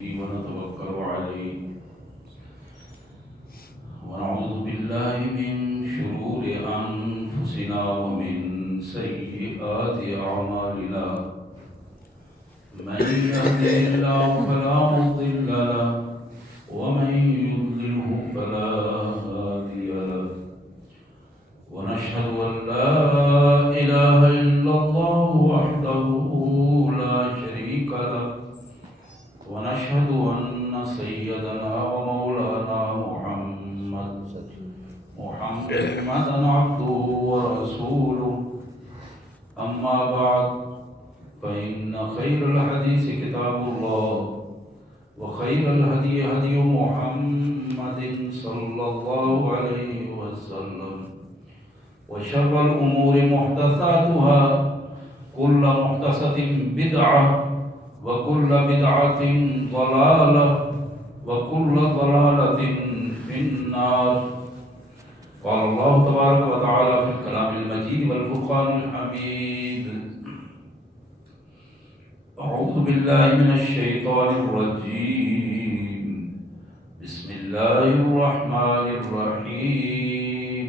ونتوكل عليه ونعوذ بالله من شرور أنفسنا ومن سيئات أعمالنا من يهده الله فلا مضل له ومن يضلله فلا هادي له ونشهد أن لا إله إلا الله وحده لا شريك له ونشهد أن سيدنا ومولانا محمدا عبده ورسوله أما بعد فإن خير الحديث كتاب الله وخير الهدي هدي محمد صلى الله عليه وسلم وشر الأمور محدثاتها كل محدثة بدعة وكل بدعة ضلالة وكل ضلالة في النار. قال الله تبارك وتعالى في الكلام المجيد والفرقان الحميد: أعوذ بالله من الشيطان الرجيم. بسم الله الرحمن الرحيم.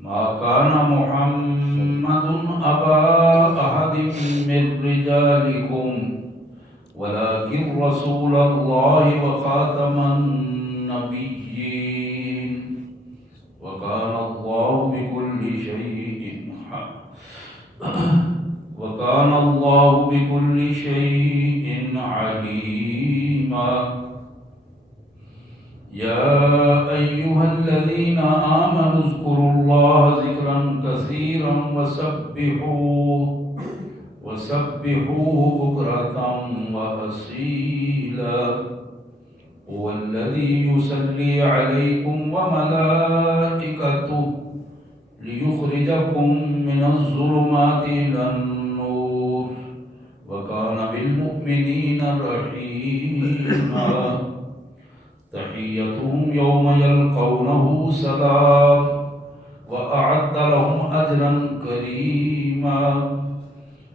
ما كان محمد أبا أحد من رجالكم ولكن رسول الله وخاتم النبيين وكان الله بكل شيء عليما. يا أيها الذين آمنوا اذكروا الله ذكرا كثيرا وسبحوه بكرة وأصيلا. هو الذي يصلي عليكم وملائكته ليخرجكم من الظلمات إلى النور وكان بالمؤمنين رحيما. تحيتهم يوم يلقونه سلام وأعد لهم أجرا كريما.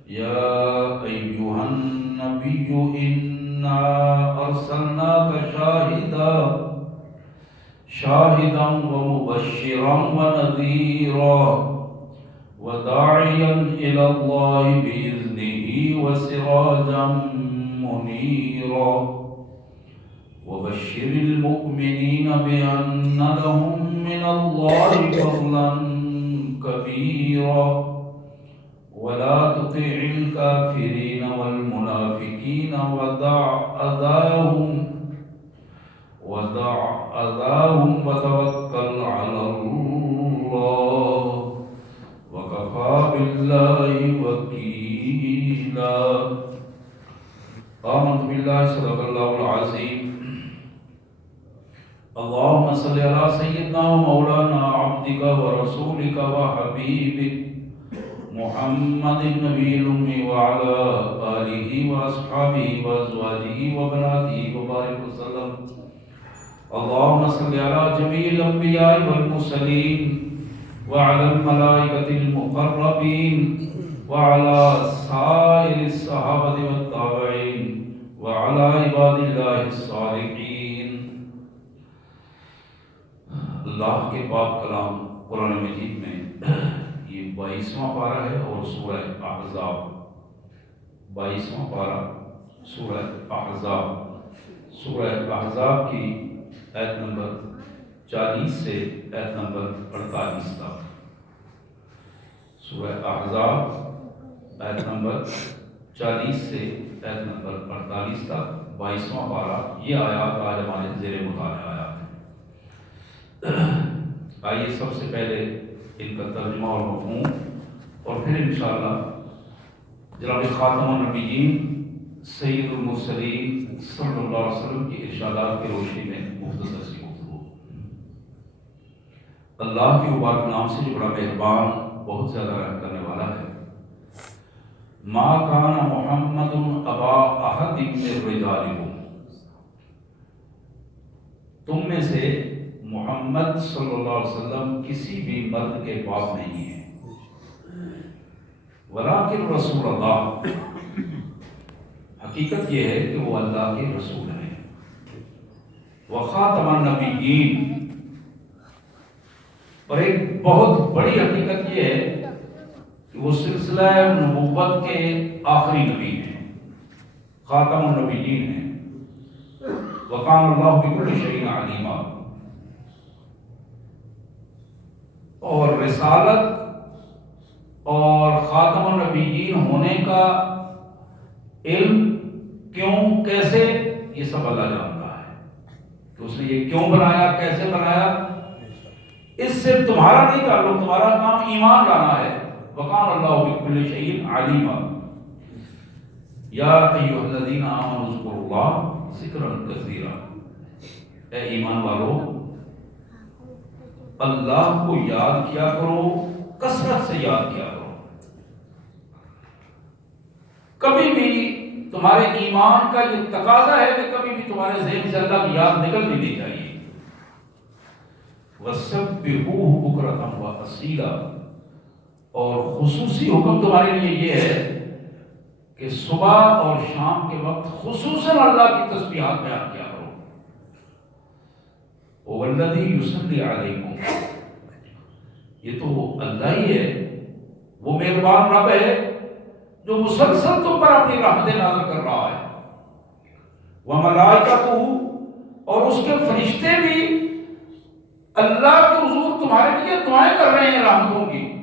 يا أيها النبي إنا أرسلناك شاهدا ومبشرا ونذيرا وداعيا إلى الله بإذنه وسراجا منيرا. وبشر المؤمنين بأن لهم من الله فضلا كبيرا. ولا تطع الكافرين والمنافقين ودع أذاهم وتوكل على الله وكفى بالله وكيلا. آمنت بالله صدق الله العظيم. اللهم صل على سيدنا ومولانا عبدك ورسولك وحبيبك محمد النبي الأمي وعلى آله وأصحابه وأزواجه وبناته وبارك وسلم. اللهم صل على جميع الأنبياء والمرسلين وعلى الملائكة المقربين وعلى سائر الصحابة والتابعين وعلى عباد الله الصالحين. اللہ کے پاک کلام قرآن مجید میں یہ 22واں پارہ ہے اور سورہ احزاب 22واں پارہ سورہ احزاب کی آیت نمبر 40 سے آیت نمبر 48 تک. سورہ احزاب آیت نمبر 40 سے آیت نمبر 48 تک 22واں پارہ. یہ آیات آج ہمارے زیر مطالعہ آیات ہیں. آئیے سب سے پہلے ان کا ترجمہ اور مفہوم اور پھر انشاءاللہ جناب خاتم النبیین سید المرسلین صلی اللہ علیہ وسلم کی ارشادات کی روشنی میں مختصر سی گفتگو. اللہ کے مبارک نام سے جو بڑا مہربان بہت زیادہ رحم کرنے والا ہے. ما کان محمد ابا احد من رجالکم، تم میں سے محمد صلی اللہ علیہ وسلم کسی بھی مرد کے باپ نہیں ہے. ولیکن رسول اللہ، حقیقت یہ ہے کہ وہ اللہ کے رسول ہیں، وخاتم النبیین۔ اور ایک بہت بڑی حقیقت یہ ہے کہ وہ سلسلہ نبوت کے آخری نبی ہیں، خاتم النبیین ہیں۔ وکان اللہ بکل شیء علیما۔ اور رسالت اور خاتم النبیین ہونے کا علم کیوں، کیسے، یہ سب اللہ جانتا ہے کہ اس نے یہ کیوں بنایا، کیسے بنایا۔ اس سے تمہارا نہیں تعلق، تمہارا کام ایمان لانا ہے۔ وکان اللہ بکل شیء علیما۔ یا ایھا الذین آمنوا اذکروا اللہ ذکرا کثیرا۔ اے ایمان والو، اللہ کو یاد کیا کرو، کثرت سے یاد کیا کرو۔ کبھی بھی تمہارے ایمان کا یہ تقاضا ہے کہ کبھی بھی تمہارے ذہن سے اللہ کی یاد نکل نہیں چاہیے۔ وَسَبِّحُوهُ بُكْرَةً وَأَصِيلًا۔ اور خصوصی حکم تمہارے لیے یہ ہے کہ صبح اور شام کے وقت خصوصاً اللہ کی تسبیحات بیان کیا کرو۔ وَالَّذِي يُصَلِّي عَلَيْكُمْ۔ یہ تو اللہ ہی ہے، وہ مہربان رب ہے جو مسلسل تم پر اپنی رحمتیں نازل کر رہا ہے۔ وَمَلَائِكَتُهُ۔ اور اس کے فرشتے بھی اللہ کے حضور تمہارے لیے دعائیں کر رہے ہیں رحمتوں کی۔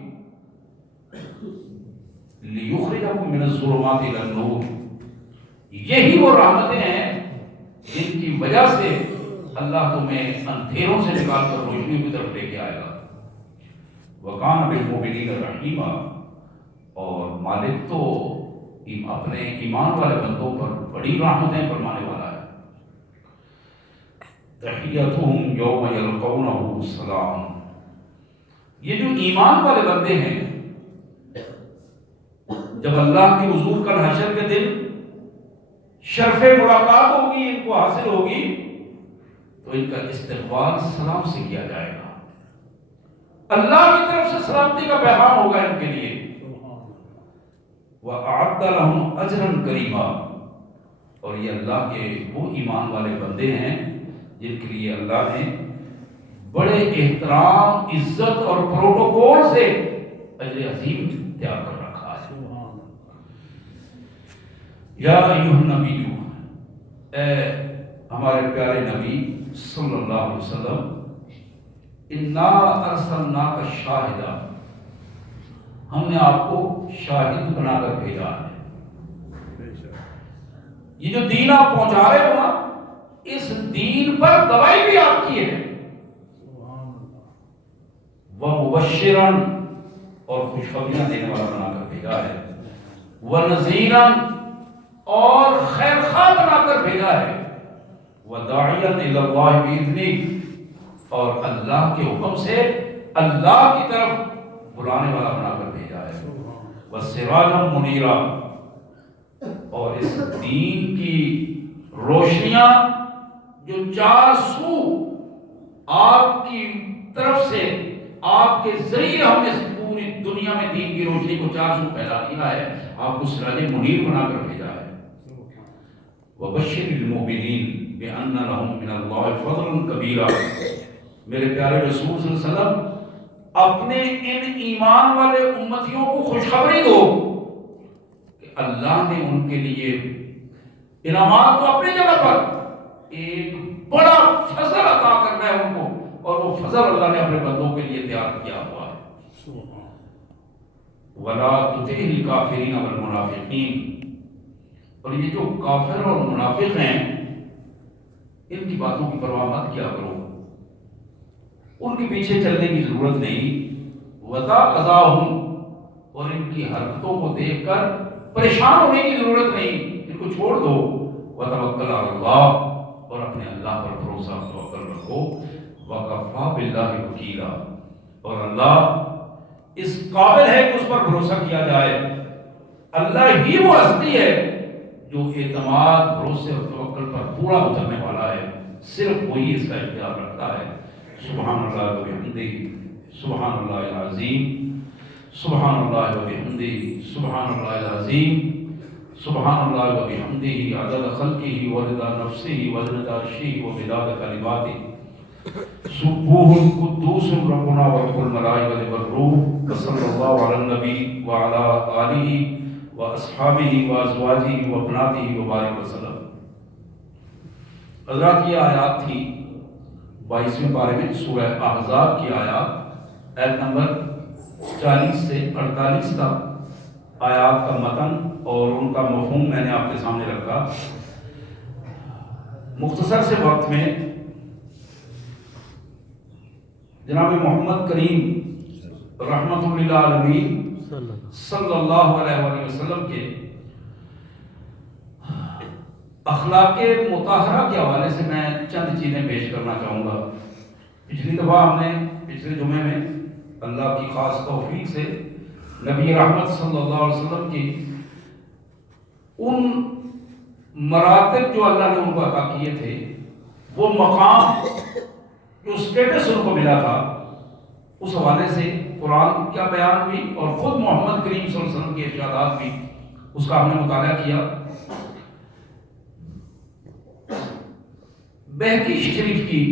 لِيُخْرِجَكُم مِّنَ الظُّلُمَاتِ إِلَى النُّورِ۔ یہی وہ رحمتیں ہیں جن کی وجہ سے اللہ تمہیں اندھیروں سے نکال کر روشنی کی طرف لے کے آئے گا۔ وَكَانَ بِالْمُؤْمِنِينَ رَحِيمًا۔ اور مالک تو اپنے ایمان والے بندوں پر بڑی رحمتیں فرمانے والا ہے۔ تحیتہم یوم یلقونہ السلام۔ یہ جو ایمان والے بندے ہیں، جب اللہ کے حضور کل حشر کے دن شرف ملاقات ہوگی، ان کو حاصل ہوگی، تو ان کا استقبال سلام سے کیا جائے گا۔ اللہ کی طرف سے سلامتی کا پیغام ہوگا ان کے لیے۔ وَأَعَدَّ لَهُمْ أَجْرًا كَرِيمًا۔ اور یہ اللہ کے وہ ایمان والے بندے ہیں جن کے لیے اللہ نے بڑے احترام، عزت اور پروٹوکول سے اجر عظیم تیار کر رکھا ہے۔ یا ایھا النبی، اے ہمارے پیارے نبی صلی اللہ علیہ وسلم، انا ارسلناک شاہدا، ہم نے آپ کو شاہد بنا کر بھیجا ہے۔ یہ جو دین آپ پہنچا رہے ہو نا، اس دین پر گواہی بھی آپ کی ہے۔ وَمُبَشِّرًا، اور خوشخبریاں دینے والا بنا کر بھیجا ہے۔ وَنَذِيرًا، اور خیر خواہ بنا کر بھیجا ہے۔ وَدَاعِيًا إِلَى اللَّهِ بِإِذْنِهِ، اور اللہ کے حکم سے اللہ کی طرف بلانے والا بنا کر بھیجا ہے۔ وَسِرَاجًا مُنِيرًا، اور اس دین کی روشنیاں جو چار سو آپ کی طرف سے، آپ کے ذریعے ہم نے پوری دنیا میں دین کی روشنی کو چار سو پیدا کیا ہے، آپ کو سراج منیر بنا کر بھیجا ہے۔ وَبَشِّرِ الْمُؤْمِنِينَ بِأَنَّ لَهُم مِّنَ اللَّهِ فَضْلًا كَبِيرًا۔ میرے پیارے رسول صلی اللہ علیہ وسلم، اپنے ان ایمان والے امتیوں کو خوشخبری دو کہ اللہ نے ان کے لیے انعامات تو اپنی جگہ پر ایک بڑا فضل عطا کرنا ہے ان کو، اور وہ فضل اللہ نے اپنے بندوں کے لیے تیار کیا ہوا ہے۔ وَلَا تُطِعِ الْكَافِرِينَ وَالْمُنَافِقِينَ، اور یہ جو کافر اور منافق ہیں، ان کی باتوں کی پرواہ مت کیا کرو، ان کے پیچھے چلنے کی ضرورت نہیں۔ وَتَعْقَضَاهُمْ، اور ان کی حرکتوں کو دیکھ کر پریشان ہونے کی ضرورت نہیں، ان کو چھوڑ دو۔ وَتَوَكَّلْ عَلَى اللَّهِ، اور اپنے اللہ پر بھروسہ توکل رکھو۔ وَكَفَىٰ بِاللَّهِ وَكِيلًا، اور اللہ اس قابل ہے کہ اس پر بھروسہ کیا جائے۔ اللہ ہی وہ ہستی ہے جو اعتماد، بھروسے اور توکل پر پورا اترنے والا ہے، صرف وہی اس کا اختیار رکھتا ہے۔ سبحان اللہ و بحمدہ، سبحان اللہ العظیم، سبحان اللہ و بحمدہ، سبحان اللہ العظیم، سبحان اللہ و بحمدہ عدد خلقہ ورضا نفسہ وزنة عرشہ ومداد کلماتہ سبوح القدوس ربنا ورب الملائکۃ والروح صلی اللہ علی النبی وعلی آلہ واصحابہ وازواجہ وبناتہ وبارک وسلم۔ حضرات یہ آیات تھی 22ویں پارے میں سورہ احزاب کی آیات، آیت نمبر 40 سے 48 تک آیات کا متن اور ان کا مفہوم میں نے آپ کے سامنے رکھا۔ مختصر سے وقت میں جناب محمد کریم رحمۃ اللہ علیہ صلی اللہ علیہ وآلہ وسلم کے اخلاق مطہرہ کے حوالے سے میں چند چیزیں پیش کرنا چاہوں گا۔ پچھلی دفعہ ہم نے پچھلے جمعے میں اللہ کی خاص توفیق سے نبی رحمت صلی اللہ علیہ وسلم کی ان مراتب جو اللہ نے ان کو عطا کیے تھے، وہ مقام جو اسٹیٹس ان کو ملا تھا، اس حوالے سے قرآن کا بیان بھی اور خود محمد کریم صلی اللہ علیہ وسلم کے ارشادات بھی، اس کا ہم نے مطالعہ کیا۔ بہقی شریف کی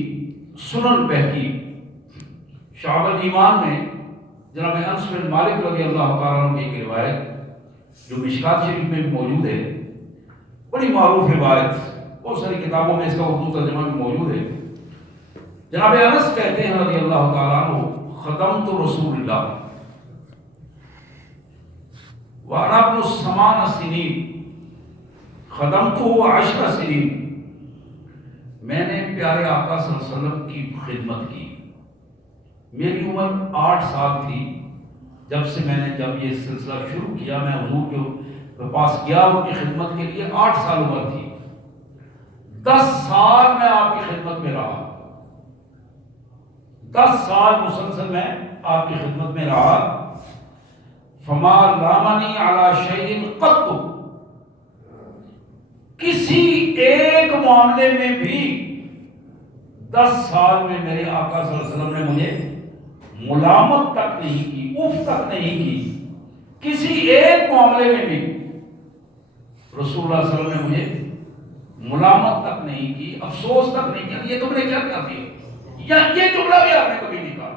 سنن بہقی شعب الایمان میں جناب انس بن مالک رضی اللہ تعالیٰ عنہ کی ایک روایت جو مشکات شریف میں بھی موجود ہے، بڑی معروف روایت، بہت ساری کتابوں میں اس کا اردو ترجمہ بھی موجود ہے۔ جناب انس کہتے ہیں رضی اللہ تعالیٰ عنہ، خدمت رسول اللہ وانا ابن 8 سنین خدمتہ 10 سنین، میں نے پیارے آقا صلی اللہ علیہ وسلم کی خدمت کی، میری عمر 8 سال تھی جب یہ سلسلہ شروع کیا۔ میں حضور کے پاس گیا ان کی خدمت کے لیے، 8 سال عمر تھی، 10 سال میں آپ کی خدمت میں رہا، 10 سال مسلسل میں آپ کی خدمت میں رہا۔ فما لامنی علی شیء قط، کسی ایک معاملے میں بھی 10 سال میں میرے آقا صلی اللہ علیہ وسلم نے مجھے ملامت تک نہیں کی، اف تک نہیں کی، کسی ایک معاملے میں بھی رسول اللہ صلی اللہ علیہ وسلم نے مجھے ملامت تک نہیں کی، افسوس تک نہیں کیا یہ تم نے کیا کر دیا، یا یہ جملہ بھی آپ نے کبھی نہیں کہا،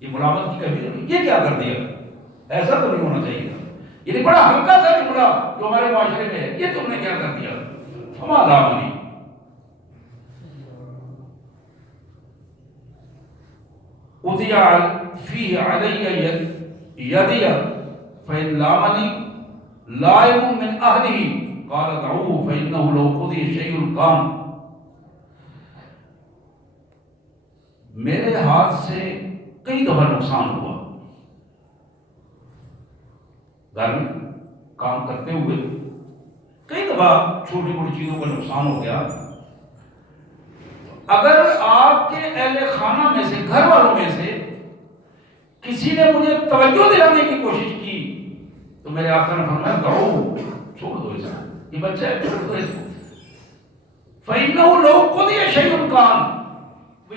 یہ ملامت کی کبھی نہیں، یہ کیا کر دیا، ایسا تو نہیں ہونا چاہیے تھا، یہ بڑا ہلکا سا جملہ جو ہمارے معاشرے میں ہے، یہ تم نے کیا کر دیا۔ فما لامنی، اُتِیَ فِیہِ عَلَیَّ یَدِیَ فَإِن لَامَنِی لَائِمٌ مِّنْ أَهْلِهِ قَالَ دَعُوهُ فَإِنَّهُ لَوْ قُضِیَ شَیْءٌ کَانَ، میرے ہاتھ سے کئی دفعہ نقصان ہوا، گھر میں کام کرتے ہوئے کئی دفعہ چھوٹی موٹی چیزوں کا نقصان ہو گیا، اگر آپ کے اہل خانہ میں سے، گھر والوں میں سے کسی نے مجھے توجہ دلانے کی کوشش کی تو میرے آقا نے فرمایا دعو، چھوڑ دو اسے، یہ بچہ ہے، چھوڑ دو اس کو، فَإِنَّهُ لَوْ قُضِیَ شَیْءٌ کَانَ،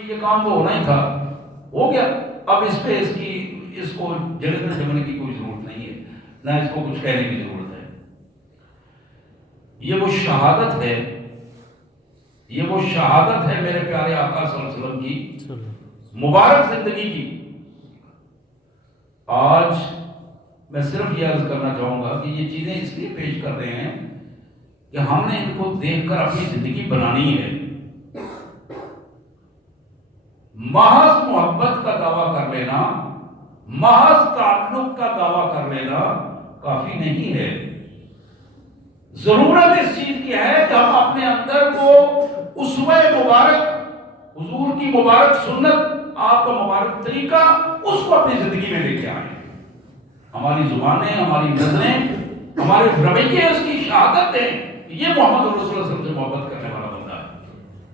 یہ کام تو ہونا ہی تھا، ہو گیا، اب اس پہ اس کو جھگڑنے کی کوئی ضرورت نہیں ہے، نہ اس کو کچھ کہنے کی ضرورت ہے۔ یہ وہ شہادت ہے، یہ وہ شہادت ہے میرے پیارے آقا صلی اللہ علیہ وسلم کی مبارک زندگی کی۔ آج میں صرف یہ عرض کرنا چاہوں گا کہ یہ چیزیں اس لیے پیش کر رہے ہیں کہ ہم نے ان کو دیکھ کر اپنی زندگی بنانی ہے۔ محض محبت کا دعویٰ کر لینا، محض تعلق کا دعویٰ کر لینا کافی نہیں ہے، ضرورت اس چیز کی ہے کہ ہم اپنے اندر کو اسوہ مبارک، حضور کی مبارک سنت، آپ کا مبارک طریقہ، اس کو اپنی زندگی میں لے کے آئیں، ہماری زبانیں، ہماری نظریں، ہمارے رویے اس کی شہادت دیں، یہ محمد رسول اللہ صلی اللہ علیہ وسلم سے محبت کرنے والا بندہ ہے،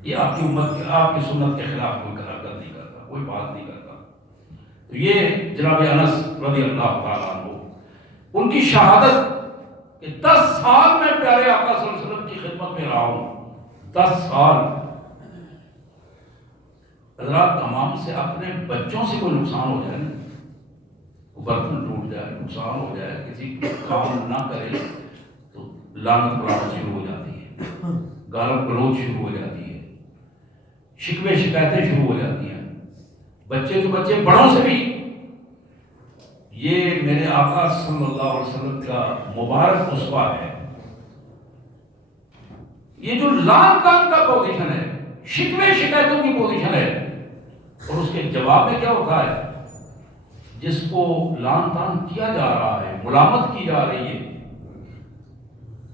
یہ آپ کی امت، آپ کی سنت کے خلاف کوئی کراکت نہیں کرتا، کوئی بات نہیں کرتا۔ تو یہ جناب انس رضی اللہ تعالیٰ عنہ، ان کی شہادت کہ 10 سال میں پیارے آقا صلی اللہ علیہ وسلم کی خدمت میں رہا ہوں، 10 سال۔ حضرات تمام سے اپنے بچوں سے کوئی نقصان ہو جائے نا، برتن ٹوٹ جائے، نقصان ہو جائے، کسی کام نہ کرے تو لعنت پڑانا شروع ہو جاتی ہے، گالی گلوچ شروع ہو جاتی ہے، شکوے شکایتیں شروع ہو جاتی ہیں۔ بچے تو بچے، بڑوں سے بھی۔ یہ میرے آقا صلی اللہ علیہ وسلم کا مبارک اسوہ ہے۔ یہ جو لان کان کا پوزیشن ہے، شکوے شکایتوں کی پوزیشن ہے، اور اس کے جواب میں کیا ہوتا ہے؟ جس کو لان تان کیا جا رہا ہے، ملامت کی جا رہی ہے،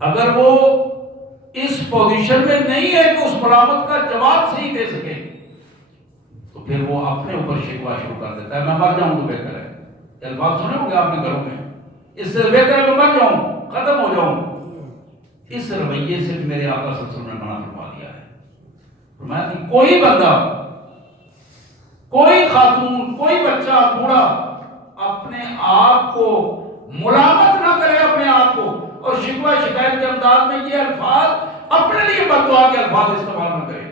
اگر وہ اس پوزیشن میں نہیں ہے کہ اس ملامت کا جواب صحیح دے سکے تو پھر وہ اپنے اوپر شکوہ شروع کر دیتا ہے، میں مر جاؤں تو بہتر ہے۔ یہ الفاظ سنے ہوں گے آپ نے گھروں میں، اس سے بہتر ہے میں مر جاؤں، ختم ہو جاؤں۔ اس رویے سے میرے آقا صلی اللہ علیہ وسلم نے منع فرما دیا ہے۔ فرمایا کہ کوئی بندہ، کوئی خاتون، کوئی بچہ، بوڑھا اپنے آپ کو ملامت نہ کرے، اپنے آپ کو، اور شکوہ شکایت کے انداز میں یہ الفاظ اپنے لیے بد دعا کے الفاظ استعمال نہ کرے۔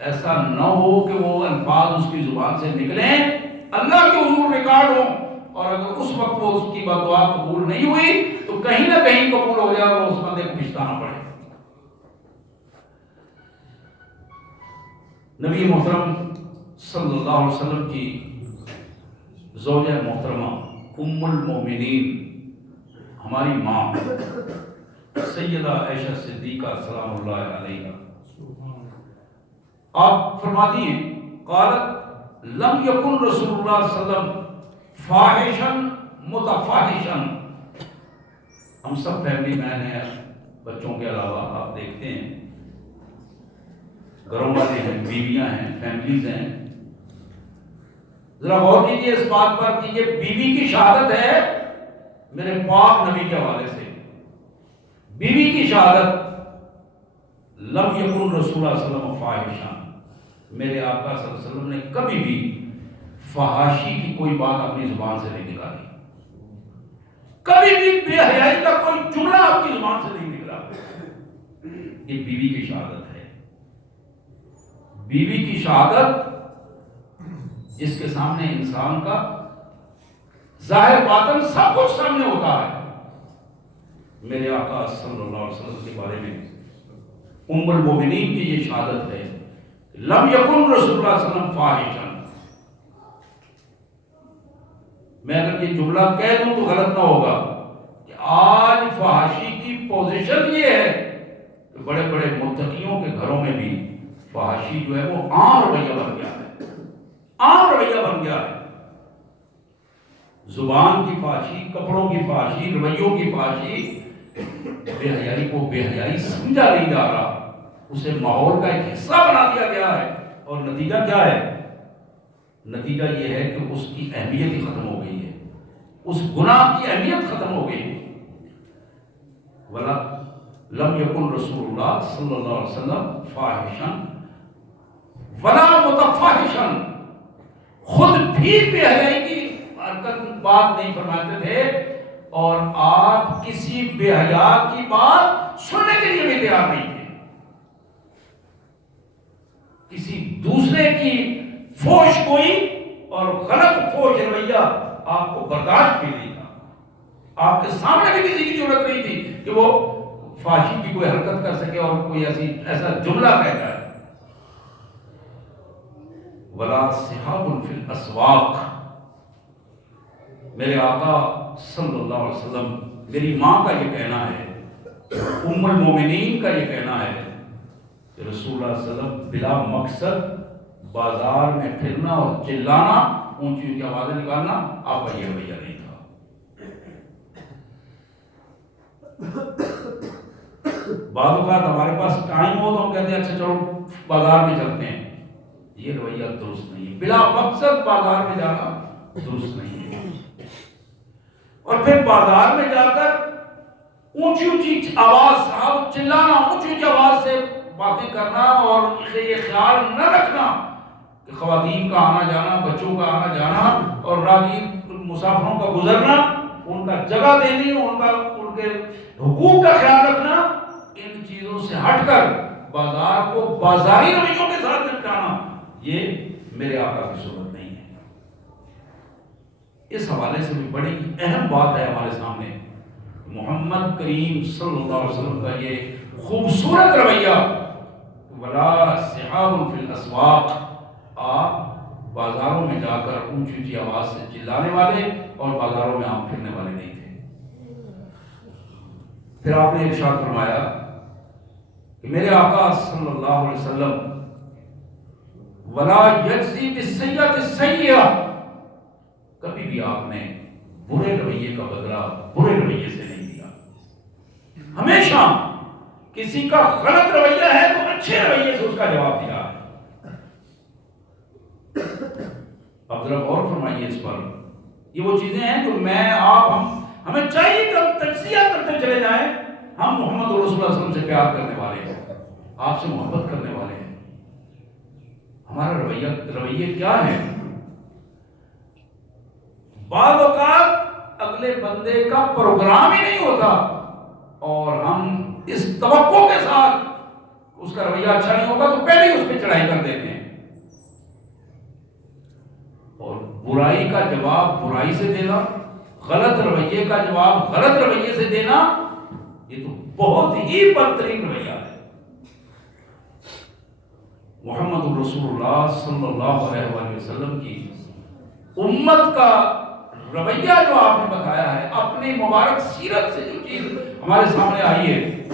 ایسا نہ ہو کہ وہ الفاظ اس کی زبان سے نکلیں، اللہ کے حضور ریکارڈ ہوں، اور اگر اس وقت وہ اس کی بد دعا قبول نہیں ہوئی تو کہیں نہ کہیں قبول ہو جائے اور اس بندے کو پچھتانا پڑے۔ نبی محترم صلی اللہ علیہ وسلم کی زوجہ محترمہ ام المومنین، ہماری ماں سیدہ عائشہ صدیقہ سلام اللہ علیہا، آپ فرماتی ہیں قالت لم یکن رسول اللہ صلی اللہ علیہ وسلم فاحشا متفاحشا۔ ہم سب فیملی مین ہیں، بچوں کے علاوہ آپ دیکھتے ہیں گھروں والے ہیں، بیویاں ہیں، فیملیز ہیں، ذرا غور کیجیے اس بات پر کہ یہ بیوی کی شہادت ہے میرے پاک نبی کے حوالے سے، بیوی کی شہادت لم یکن رسول اللہ صلی اللہ علیہ وسلم فاحشا، میرے آقا صلی اللہ علیہ وسلم نے کبھی بھی فحاشی کی کوئی بات اپنی زبان سے نہیں نکالی، کبھی بھی بے حیائی کا کوئی جملہ آپ کی زبان سے نہیں نکلا۔ یہ بیوی کی شہادت ہے، بیوی کی شہادت جس کے سامنے انسان کا ظاہر باطن سب کچھ سامنے ہوتا ہے۔ میرے آقا صلی اللہ علیہ وسلم کے بارے میں ام المومنین کی یہ شہادت ہے لم یکن رسول اللہ صلی اللہ علیہ وسلم فاحشا۔ میں اگر یہ جملہ کہہ دوں تو غلط نہ ہوگا کہ آج فحاشی کی پوزیشن یہ ہے کہ بڑے بڑے متقیوں کے گھروں میں بھی فحاشی جو ہے وہ عام رویہ بن گیا ہے، عام رویہ بن گیا ہے۔ زبان کی فحاشی، کپڑوں کی فحاشی، رویوں کی فحاشی، بے حیائی کو بے حیائی سمجھا نہیں جا رہا، اسے ماحول کا ایک حصہ بنا دیا گیا ہے، اور نتیجہ کیا ہے؟ نتیجہ یہ ہے کہ اس کی اہمیت ہی ختم ہو گئی ہے، اس گناہ کی اہمیت ختم ہو گئی۔ ولا لم یکن رسول اللہ صلی اللہ علیہ وسلم فاحشا ولا متفاحشا، خود بھی بے حیائی کی حرکت بات نہیں فرماتے تھے، اور آپ کسی بے حیا کی بات سننے کے لیے بھی تیار نہیں تھے۔ کسی دوسرے کی فوش کوئی اور غلط فوش رویہ آپ کو برداشت بھی نہیں تھا، آپ کے سامنے بھی کسی کی ضرورت نہیں تھی کہ وہ فحاشی کی کوئی حرکت کر سکے اور کوئی ایسا جملہ کہہ جائے۔ ولا صحاب فی الاسواق، میرے آقا صلی اللہ علیہ وسلم، میری ماں کا یہ کہنا ہے، ام المومنین کا یہ کہنا ہے کہ رسول اللہ صلی اللہ علیہ وسلم بلا مقصد بازار میں پھرنا اور چلانا، اونچی اونچی آوازیں نکالنا آپ کا یہ رویہ نہیں تھا۔ بعض اوقات ہمارے پاس ٹائم ہو تو ہم کہتے ہیں اچھا چلو بازار میں چلتے ہیں، یہ رویہ درست نہیں ہے، بلا مقصد بازار میں جانا درست نہیں ہے۔ اور پھر بازار میں جا کر اونچی اونچی آواز، صاحب چلانا، اونچی اونچی آواز سے باتیں کرنا، اور اسے یہ خیال نہ رکھنا کہ خواتین کا آنا جانا، بچوں کا آنا جانا اور راہگیر مسافروں کا گزرنا، ان کا جگہ دینی، ان کے حقوق کا خیال رکھنا، ان چیزوں سے ہٹ کر بازار کو بازاری رویوں کے ساتھ نپٹانا، یہ میرے آقا کی سنت نہیں ہے۔ اس حوالے سے بھی بڑی اہم بات ہے ہمارے سامنے، محمد کریم صلی اللہ علیہ وسلم کا یہ خوبصورت رویہ، ولا سحاب فی الاسواق، آپ بازاروں میں جا کر اونچی اونچی آواز سے چلانے والے اور بازاروں میں عام پھرنے والے نہیں تھے۔ پھر آپ نے ارشاد فرمایا کہ میرے آقا صلی اللہ علیہ وسلم ولا یجزی بالسیئۃ السیئۃ، کبھی بھی آپ نے برے رویے کا بدلہ برے رویے سے نہیں دیا، ہمیشہ کسی کا غلط رویہ ہے تو اچھے رویے سے اس کا جواب دیا۔ اب ذرا غور فرمائیے اس پر، یہ وہ چیزیں ہیں جو میں آپ ہمیں چاہیے کہ ہم تجزیہ کرتے چلے جائیں۔ ہم محمد رسول اللہ صلی اللہ علیہ وسلم سے پیار کرنے والے ہیں، آپ سے محبت کرنے والے ہیں، ہمارا رویے کیا ہے؟ بعض اوقات اگلے بندے کا پروگرام ہی نہیں ہوتا اور ہم اس توقع کے ساتھ اس کا رویہ اچھا نہیں ہوگا تو پہلے ہی اس پہ چڑھائی کر دیتے ہیں، اور برائی کا جواب برائی سے دینا، غلط رویے کا جواب غلط رویے سے دینا، یہ تو بہت ہی بدترین رویہ ہے۔ محمد رسول اللہ صلی اللہ علیہ وآلہ وسلم کی امت کا رویہ جو آپ نے بتایا ہے، اپنی مبارک سیرت سے جو چیز ہمارے سامنے آئی ہے،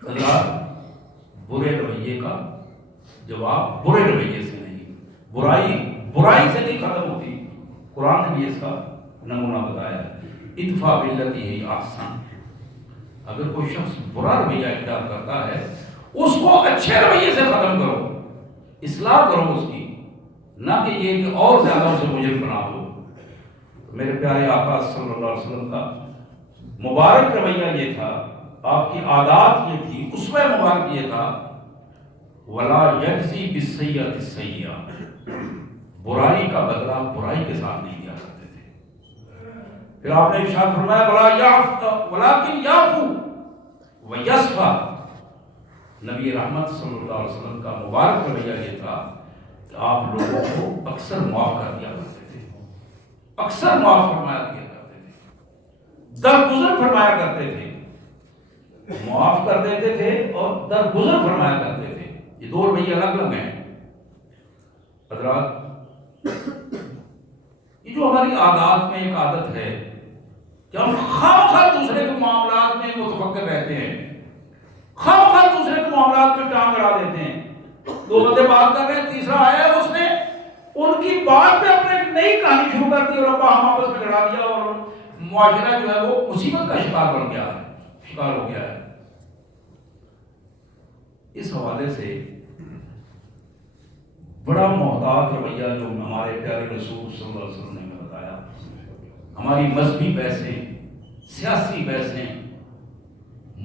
حضرات برے رویے کا جواب برے رویے سے نہیں، برائی سے نہیں ختم ہوتی۔ قرآن نے بھی اس کا نمونہ بتایا ہے، ادفع باللتی ہی احسن، اگر کوئی شخص برا رویہ اختیار کرتا ہے اس کو اچھے رویے سے ختم کرو، اصلاح کرو اس کی، نہ کہ یہ کہ اور زیادہ اسے مجرم بنا دو۔ میرے پیارے آقا صلی اللہ علیہ وسلم کا مبارک رویہ یہ تھا، آپ کی عادات یہ تھی، اسوہ مبارک یہ تھا، ولا یجزی بالسیئۃ السیئۃ، برائی کا بدلہ برائی کے ساتھ نہیں دیا کرتے تھے۔ پھر آپ نے ارشاد فرمایا ولکن یعفو ویصفح، نبی رحمت صلی اللہ علیہ وسلم کا مبارک رویہ یہ تھا کہ آپ لوگوں کو اکثر معاف کر دیا کرتے تھے، اکثر معاف فرمایا دیا کرتے تھے، درگزر فرمایا کرتے تھے، معاف کر دیتے تھے اور درگزر فرمایا کرتے تھے، یہ دو رویے الگ الگ ہیں۔ حضرات یہ جو ہماری عادات میں ایک عادت ہے کہ ہم خواہ دوسرے کے معاملات میں متفکر رہتے ہیں، خواہ دوسرے کے معاملات میں ٹانگ اڑا دیتے ہیں، دو بندے بات کر رہے ہیں، تیسرا آیا ہے، اس نے ان کی بات پہ اپنے ایک نئی کہانی شروع کر دی اور ابا ہم آپس میں لڑا دیا اور معاشرہ جو ہے وہ مصیبت کا شکار بن گیا ہے، شکار ہو گیا ہے۔ اس حوالے سے بڑا محتاط رویہ جو ہمارے پیارے رسول صلی اللہ علیہ وسلم نے بتایا، ہماری مذہبی بحثیں، سیاسی بحثیں،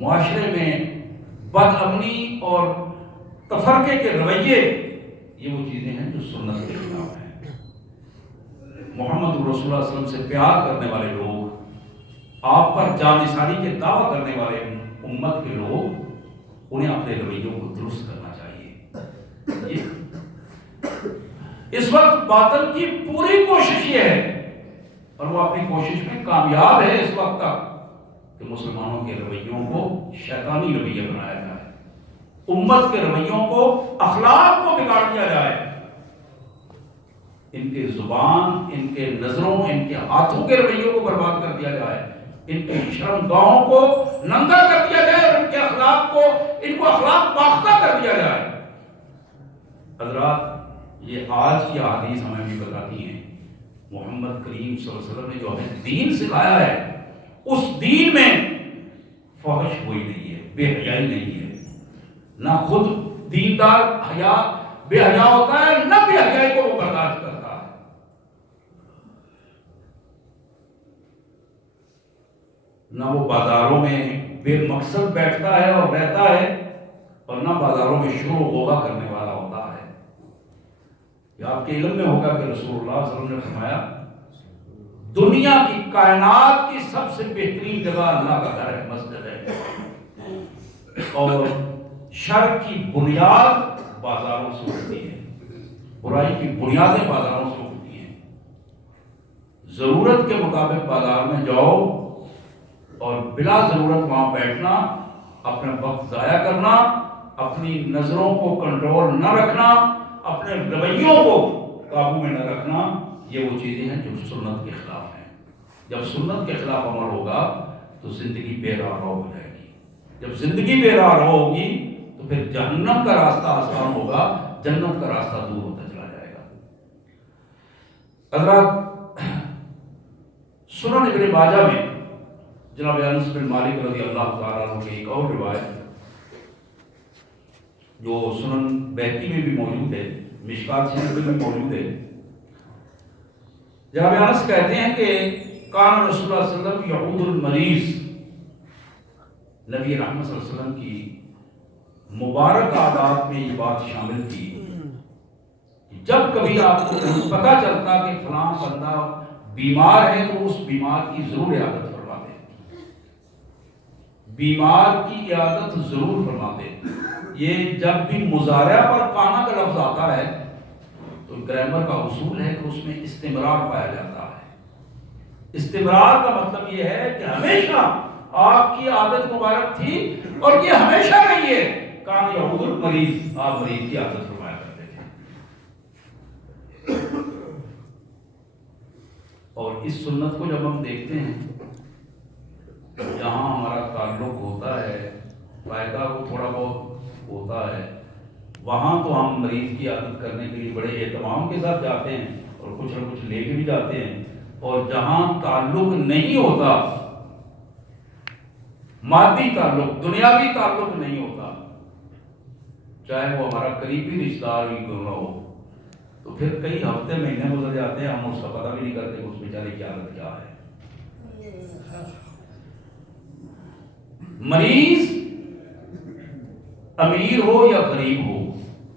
معاشرے میں بد امنی اور تفرقے کے رویے، یہ وہ چیزیں ہیں جو سنت کے خلاف ہیں۔ محمد رسول اللہ صلی اللہ علیہ وسلم سے پیار کرنے والے لوگ، آپ پر جانثاری کے دعویٰ کرنے والے امت کے لوگ، انہیں اپنے رویوں کو درست کرنا چاہیے۔ اس وقت باطل کی پوری کوشش یہ ہے، اور وہ اپنی کوشش میں کامیاب ہے اس وقت تک، کہ مسلمانوں کے رویوں کو شیطانی رویہ بنایا جائے، امت کے رویوں کو، اخلاق کو بگاڑ دیا جائے، ان کے زبان، ان کے نظروں، ان کے ہاتھوں کے رویوں کو برباد کر دیا جائے، ان کے شرمگاہوں کو ننگا کر دیا جائے اور ان کے اخلاق کو، ان کو اخلاق باختہ کر دیا جائے۔ حضرات یہ آج کی احادیث ہمیں بھی بتاتی ہیں، محمد کریم صلی اللہ علیہ وسلم نے جو ہمیں دین سکھایا ہے، اس دین میں فحش کوئی نہیں ہے، بے حیائی نہیں ہے، نہ خود دیندار بے حیا ہوتا ہے، نہ بے حیائی کو وہ برداشت کرتا ہے۔ نہ وہ بازاروں میں بے مقصد بیٹھتا ہے اور رہتا ہے، اور نہ بازاروں میں شور و غوغا کرنے والا ہوتا ہے۔ یہ آپ کے علم میں ہوگا کہ رسول اللہ صلی اللہ علیہ وسلم نے فرمایا، دنیا کی کائنات کی سب سے بہترین جگہ اللہ کا گھر ہے، مسجد ہے، اور شر کی بنیاد بازاروں سے اٹھتی ہے، برائی کی بنیادیں بازاروں سے اٹھتی ہیں۔ ضرورت کے مطابق بازار میں جاؤ اور بلا ضرورت وہاں بیٹھنا، اپنا وقت ضائع کرنا، اپنی نظروں کو کنٹرول نہ رکھنا، اپنے رویوں کو قابو میں نہ رکھنا، یہ وہ چیزیں ہیں جو سنت کے خلاف ہیں۔ جب سنت کے خلاف عمل ہوگا تو زندگی بے راہ رو ہو جائے گی۔ جب زندگی بے راہ رو ہوگی تو پھر جہنم کا راستہ آسان ہوگا، جنت کا راستہ دور ہوتا چلا جائے گا۔ حضرات، سنن ابن ماجہ میں جناب انس بن مالک رضی اللہ تعالیٰ عنہ کی ایک اور روایت جو سنن بہقی میں بھی موجود ہے، مشکات شریف میں بھی موجود ہے۔ جناب انس کہتے ہیں کہ کان رسول اللہ صلی اللہ علیہ وسلم یعود المریض، نبی رحمت صلی اللہ علیہ وسلم کی مبارک عادات میں یہ بات شامل تھی کہ جب کبھی آپ کو پتہ چلتا کہ فلاں بندہ بیمار ہے تو اس بیمار کی ضرور عیادت فرماتے، بیمار کی عیادت ضرور فرماتے۔ یہ جب بھی مضارع پر کانا کا لفظ آتا ہے تو گرامر کا اصول ہے کہ اس میں استمرار پایا جاتا ہے۔ استمرار کا مطلب یہ ہے کہ ہمیشہ آپ کی عادت مبارک تھی اور یہ ہمیشہ رہی ہے۔ کان یعود المریض، آپ مریض کی عادت فرمایا کرتے تھے۔ اور اس سنت کو جب ہم دیکھتے ہیں، جہاں ہمارا تعلق ہوتا ہے، فائدہ وہ تھوڑا بہت ہوتا ہے، وہاں تو ہم مریض کی عادت کرنے کے لیے بڑے اہتمام کے ساتھ جاتے ہیں اور کچھ نہ کچھ لے کے بھی جاتے ہیں۔ اور جہاں تعلق نہیں ہوتا، مادی تعلق، دنیاوی تعلق نہیں ہوتا، چاہے وہ ہمارا قریبی رشتہ دار بھی کیوں نہ ہو، تو پھر کئی ہفتے مہینے گزر جاتے ہیں، ہم اس کا پتہ بھی نہیں کرتے کہ اس بیچارے کی عادت کیا ہے۔ مریض امیر ہو یا غریب ہو،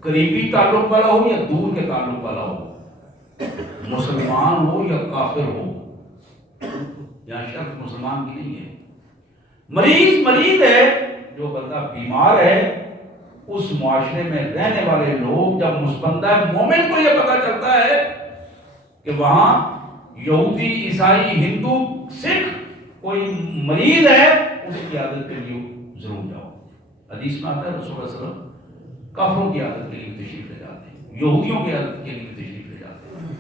قریبی تعلق والا ہو یا دور کے تعلق والا ہو، مسلمان ہو یا کافر ہو، یہاں شرط مسلمان کی نہیں ہے۔ مریض ہے، جو بندہ بیمار ہے، اس معاشرے میں رہنے والے لوگ جب مسبندہ مومن کو یہ پتہ چلتا ہے کہ وہاں یہودی، عیسائی، ہندو، سکھ کوئی مریض ہے، اس کی عادت کے لیے ضرور جاؤ۔ حدیث میں آتا ہے رسول اللہ صلی اللہ علیہ وسلم کافروں کی عادت کے لیے تشریف لے جاتے ہیں، یہودیوں کی عادت کے لیے تشریف لے جاتے ہیں۔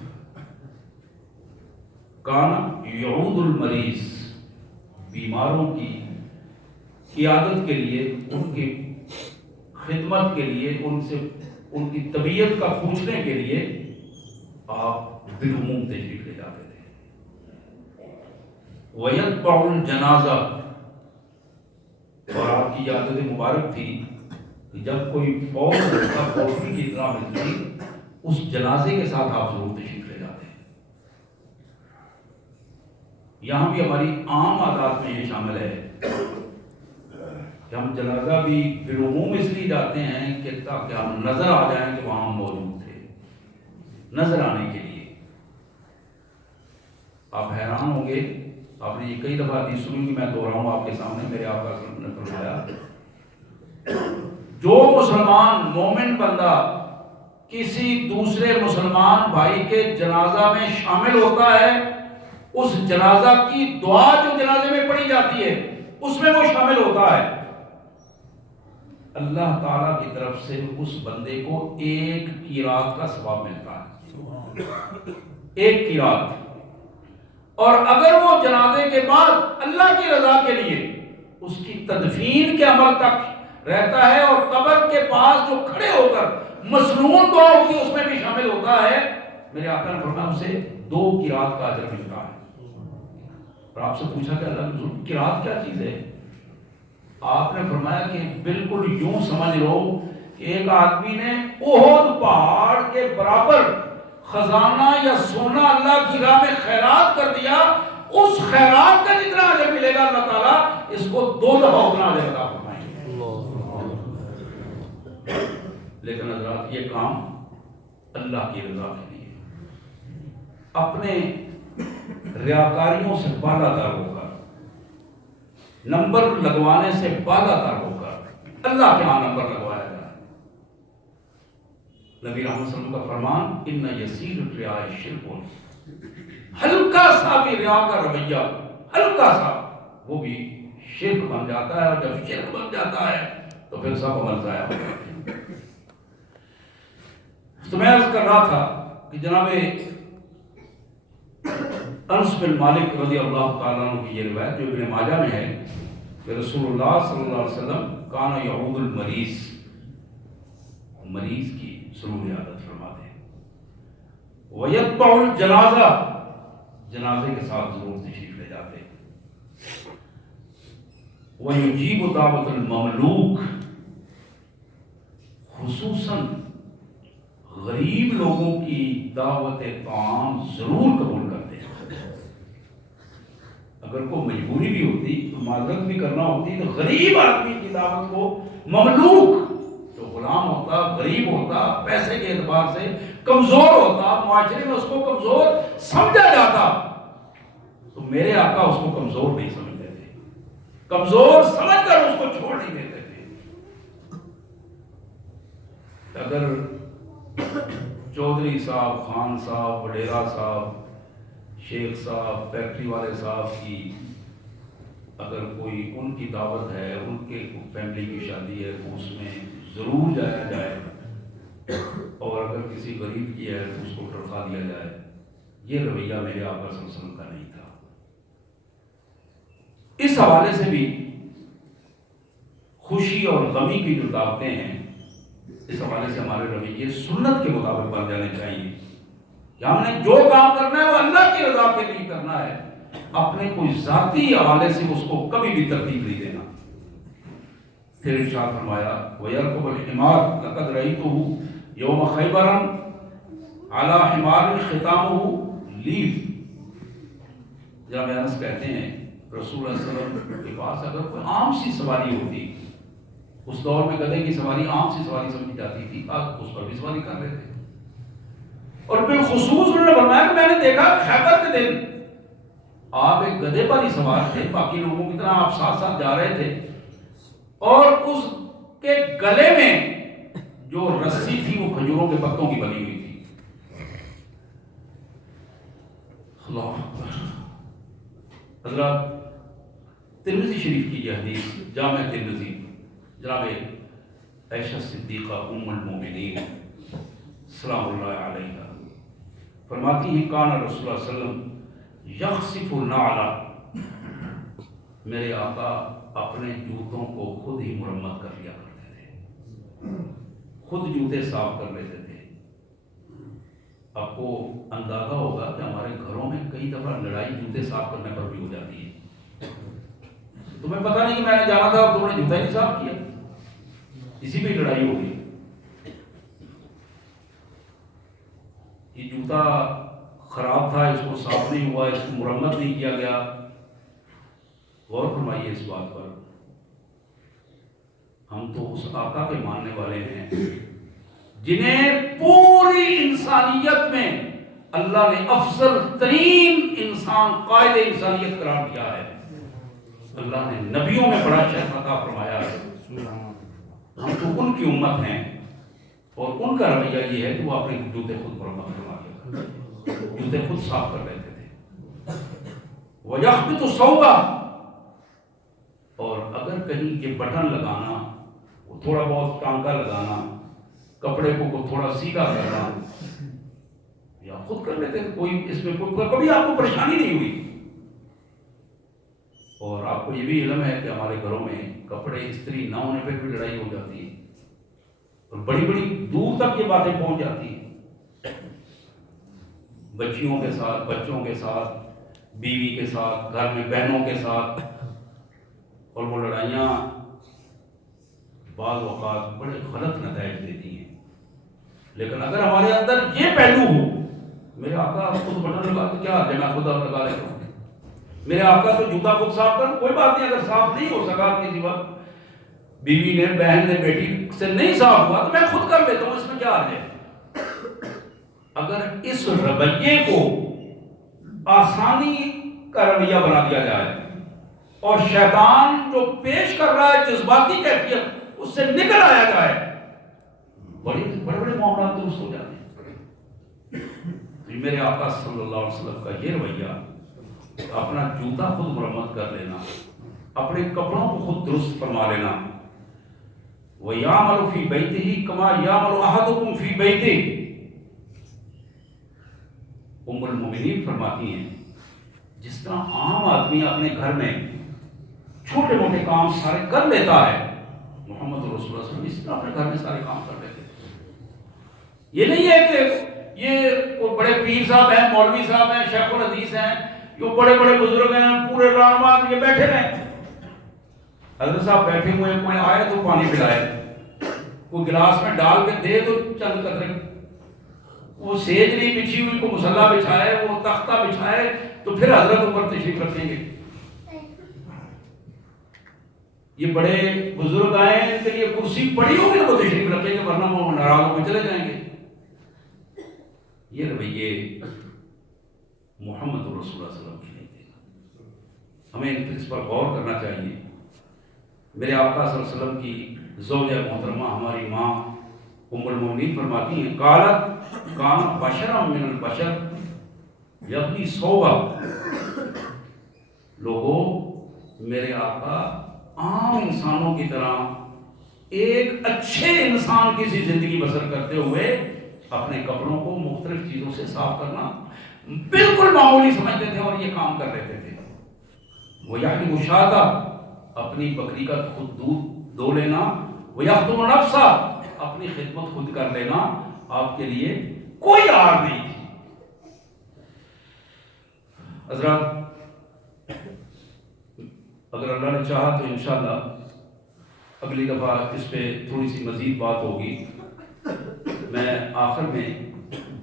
کان یعود المریض، بیماروں کی عادت کے لیے، ان کی خدمت کے لیے، ان کی طبیعت کا پوچھنے کے لیے آپ بالعموم تشریف لے جاتے تھے۔ وَيَتْبَعُ الْجَنَازَةَ، اور آپ کی عادت مبارک تھی کہ جب کوئی فوت ہوتا، فوتگی کی اطلاع ملتی، اس جنازے کے ساتھ آپ ضرور تشریف لے جاتے ہیں۔ یہاں بھی ہماری عام عادات میں یہ شامل ہے کہ ہم جنازہ بھی بالعموم اس لیے جاتے ہیں کہ تاکہ ہم نظر آ جائیں کہ وہاں ہم موجود تھے، نظر آنے کے لیے۔ آپ حیران ہوں گے، آپ نے یہ کئی دفعہ حدیث سنی، میں دوہراؤں آپ کے سامنے، میرے آقا صلی اللہ علیہ وسلم نے فرمایا، جو مسلمان مومن بندہ کسی دوسرے مسلمان بھائی کے جنازہ میں شامل ہوتا ہے، اس جنازہ کی دعا جو جنازے میں پڑھی جاتی ہے اس میں وہ شامل ہوتا ہے، اللہ تعالیٰ کی طرف سے اس بندے کو ایک قرات کا ثواب ملتا ہے، ایک قرات۔ اور اگر وہ جنازے کے بعد اللہ کی رضا کے لیے اس کی تدفین کے عمل تک رہتا ہے اور قبر کے پاس جو کھڑے ہو کر مسنون دعا ہوتی ہے اس میں بھی شامل ہوتا ہے، میرے آقا نے فرمایا اسے 2 قرات کا اجر ملتا ہے۔ اور آپ سے پوچھا کہ اللہ قرات کیا چیز ہے؟ آپ نے فرمایا کہ بالکل یوں سمجھ لو کہ ایک آدمی نے احد پہاڑ کے برابر خزانہ یا سونا اللہ کی راہ میں خیرات کر دیا، اس خیرات کا جتنا اجر ملے گا اللہ تعالیٰ اس کو 2 دفعہ اتنا اجر عطا فرمائیں گے۔ لیکن حضرات یہ کام اللہ کی رضا کے لیے، اپنے ریاکاریوں سے بالا تر ہو کر، نمبر لگوانے سے بالا تر ہو کر اللہ کے ہاں نمبر لگوایا جائے۔ نبی رحمت صلی اللہ علیہ وسلم کا فرمان، ان یسیر الرعاء شرک، ہلکا سا بھی ریا کا رویہ، ہلکا سا، وہ بھی شرک بن جاتا ہے، اور جب شرک بن جاتا ہے تو پھر سب عمل ضائع ہو جاتے ہیں۔ تو میں عرض کر رہا تھا کہ جناب انس بن مالک رضی اللہ تعالیٰ عنہ کی یہ روایت جو ابن ماجہ میں ہے کہ رسول اللہ صلی اللہ علیہ وسلم کانا یعود المریض، مریض کی ضرور عادت فرماتے ہیں، وَيَتْبَعُ الْجَنَازَةَ، جنازے کے ساتھ ضرور تشریف لے جاتے ہیں، وَيُجِيبُ دعوت المملوک، خصوصاً غریب لوگوں کی دعوت طعام ضرور قبول کرتے ہیں۔ اگر کوئی مجبوری بھی ہوتی تو معذرت بھی کرنا ہوتی تو غریب آدمی کی دعوت کو، مملوک جو غلام ہوتا، غریب ہوتا، پیسے کے اعتبار سے کمزور ہوتا، معاشرے میں اس کو کمزور سمجھا جاتا، تو میرے آقا اس کو کمزور نہیں سمجھتے تھے، کمزور سمجھ کر اس کو چھوڑ نہیں دیتے تھے۔ اگر چودھری صاحب، خان صاحب، وڈیرا صاحب، شیخ صاحب، فیکٹری والے صاحب کی اگر کوئی ان کی دعوت ہے، ان کے فیملی کی شادی ہے تو اس میں ضرور جایا جائے، اور اگر کسی غریب کی ہے تو اس کو تنخواہ دیا جائے، یہ رویہ میرے آقا صلی اللہ علیہ وسلم کا نہیں تھا۔ اس حوالے سے بھی خوشی اور غمی کی جو دعوتیں ہیں، اس حوالے سے ہمارے رویے سنت کے مطابق بن جانے چاہیے کہ ہم نے جو کام کرنا ہے وہ اللہ کی رضا کے لیے کرنا ہے، اپنے کوئی ذاتی حوالے سے اس کو کبھی بھی ترتیب نہیں دینا۔ پھر ارشاد فرمایا وَيَرْكَبُ الْحِمَارُ لَقَدْ رَأَيْتُهُ يَوْمَ خَيْبَرَ عَلَى حِمَارٍ خِطَامُهُ لیف۔ جناب انس کہتے ہیں رسول اللہ صلی اللہ علیہ وسلم کے پاس اگر کوئی عام سی سواری ہوتی، اس دور میں گدھے کی سواری عام سی سواری سمجھی جاتی تھی، آپ اس پر بھی سواری کر لیتے، اور بالخصوص انہوں نے فرمایا کہ میں نے دیکھا خیبر کے دن آپ ایک گدھے پر ہی سوار تھے، باقی لوگوں کی طرح آپ ساتھ ساتھ جا رہے تھے، اور اس کے گلے میں جو رسی تھی وہ کھجوروں کے پتوں کی بنی ہوئی تھی۔ اللہ اکبر۔ حضرات ترمذی شریف کی یہ حدیث جامع ترمذی، جناب عائشہ صدیقہ ام المومنین سلام اللہ علیہا فرماتی ہیں کان رسول اللہ صلی اللہ علیہ وسلم یخصف النعل، میرے آقا اپنے جوتوں کو خود ہی مرمت کر لیا کرتے تھے، خود جوتے صاف کر لیتے تھے۔ آپ کو اندازہ ہوگا کہ ہمارے گھروں میں کئی دفعہ لڑائی جوتے صاف کرنے پر بھی ہو جاتی ہے، تمہیں پتہ نہیں کہ میں نے جانا تھا اور تم نے جوتا ہی صاف کیا، اسی پہ لڑائی ہو گئی۔ یہ جوتا خراب تھا، اس کو صاف نہیں ہوا، اس کو مرمت نہیں کیا گیا۔ غور فرمائیے اس بات پر، ہم تو اس آقا کے ماننے والے ہیں جنہیں پوری انسانیت میں اللہ نے افضل ترین انسان، قائد انسانیت قرار دیا ہے، اللہ نے نبیوں میں بڑا شرف عطا فرمایا ہے۔ ہم تو ان کی امت ہیں، اور ان کا رویہ یہ ہے کہ وہ اپنے جوتے خود مرمت کروا کے جوتے خود صاف کر لیتے تھے۔ وَيَخْبِطُ ثَوْبَهُ، اور اگر کہیں یہ بٹن لگانا، تھوڑا بہت ٹانکا لگانا، کپڑے کو تھوڑا سیدھا کرنا، یا خود کر لیتے تھے، کوئی اس میں کبھی آپ کو پریشانی نہیں ہوئی۔ اور آپ کو یہ بھی علم ہے کہ ہمارے گھروں میں کپڑے استری نہ ہونے پہ بھی لڑائی ہو جاتی ہے، اور بڑی بڑی دور تک یہ باتیں پہنچ جاتی ہیں، بچیوں کے ساتھ، بچوں کے ساتھ، بیوی کے ساتھ، گھر میں بہنوں کے ساتھ، اور وہ لڑائیاں بعض اوقات بڑے غلط نتائج دیتی ہیں۔ لیکن اگر ہمارے اندر یہ پہلو ہو، میرے آقا خود بٹن لگا تو کیا ہے، میں خود اب لگا لیتا ہوں، میرے آقا تو جوتا خود صاف کر، کوئی بات نہیں، اگر صاف نہیں ہو سکا کسی وقت، بیوی نے، بہن نے، بیٹی سے نہیں صاف ہوا تو میں خود کر لیتا ہوں، اس میں کیا حرج ہے۔ اگر اس رویے کو آسانی کا رویہ بنا دیا جائے اور شیطان جو پیش کر رہا ہے جذباتی کیفیت اس سے نکل آیا جائے، بڑے بڑے معاملات درست ہو جاتے ہیں۔ تو میرے آقا صلی اللہ علیہ وسلم کا یہ رویہ، اپنا جوتا خود مرمت کر لینا، اپنے کپڑوں کو خود درست فرما لینا. وَيَعْمَلُ فِي بَيْتِهِ كَمَا يَعْمَلُ أَحَدُكُمْ فِي بَيْتِهِ. ام المؤمنین فرماتی ہیں جس طرح عام آدمی اپنے گھر میں چھوٹے موٹے کام سارے کر لیتا ہے، محمد رسول اللہ صلی اللہ علیہ وسلم اس طرح اپنے گھر میں سارے کام کر لیتے تھے. یہ نہیں ہے کہ یہ بڑے پیر صاحب ہیں، مولوی صاحب ہیں، شیخ الحدیث ہیں، جو بڑے بڑے بزرگ ہیں، پورے رات یہ بیٹھے رہیں. حضرت صاحب بیٹھے ہوئے، کوئی آئے تو پانی پلائے، کوئی گلاس میں ڈال کے دے تو چند قطرے، وہ سیج نہیں بچھی ہوئی، کو مصلی بچھائے، وہ تختہ بچھائے تو پھر حضرت اوپر تشریف رکھیں گے. یہ بڑے بزرگ آئے ہیں، ان کے لیے کرسی پڑی ہوگی تو وہ تشریف رکھیں گے، ورنہ وہ ناراض ہو کے چلے جائیں گے. یہ رویے محمد رسول اللہ صلی اللہ علیہ وسلم کی نہیں تھے. ہمیں اس پر غور کرنا چاہیے. میرے آقا صلی اللہ علیہ وسلم کی زوجہ محترمہ ہماری ماں ام المؤمنین فرماتی ہیں قالت کان بشرا من البشر یغنی صوبہ. لوگوں، میرے آقا عام انسانوں کی طرح ایک اچھے انسان کی سی زندگی بسر کرتے ہوئے اپنے کپڑوں کو مختلف چیزوں سے صاف کرنا بالکل معمولی سمجھتے تھے اور یہ کام کر لیتے تھے. وہ یعنی مشاہدہ، اپنی بکری کا خود دودھ دو لینا، وہ یخدم نفسا، اپنی خدمت خود کر لینا آپ کے لیے کوئی آر نہیں تھی. حضرات، اگر اللہ نے چاہا تو انشاءاللہ اگلی دفعہ اس پہ تھوڑی سی مزید بات ہوگی. میں آخر میں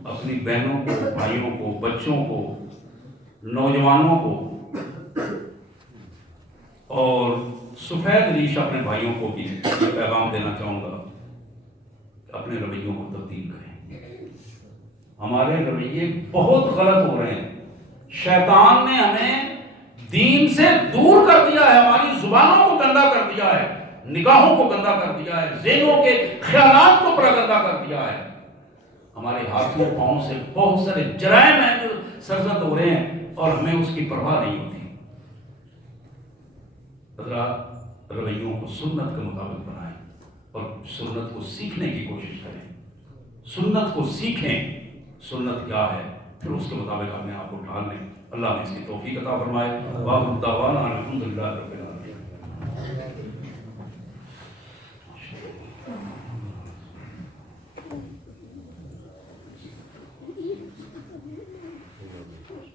اپنی بہنوں کو، بھائیوں کو، بچوں کو، نوجوانوں کو اور سفید ریش اپنے بھائیوں کو بھی یہ پیغام دینا چاہوں گا کہ اپنے رویوں کو تبدیل کریں. ہمارے رویے بہت غلط ہو رہے ہیں. شیطان نے ہمیں دین سے دور کر دیا ہے، ہماری زبانوں کو گندا کر دیا ہے، نگاہوں کو گندا کر دیا ہے، ذہنوں کے خیالات کو پورا گندا کر دیا ہے. ہمارے ہاتھوں پاؤں سے بہت سارے جرائم ہیں جو سرزد ہو رہے ہیں اور ہمیں اس کی پرواہ نہیں ہوتی. حضرات، رویوں کو سنت کے مطابق بنائیں اور سنت کو سیکھنے کی کوشش کریں. سنت کو سیکھیں، سنت کیا ہے، پھر اس کے مطابق اپنے آپ کو ڈھال لیں. اللہ نے اس کی توفیق عطا فرمائے. وآخر دعوانا الحمدللہ رب العالمین.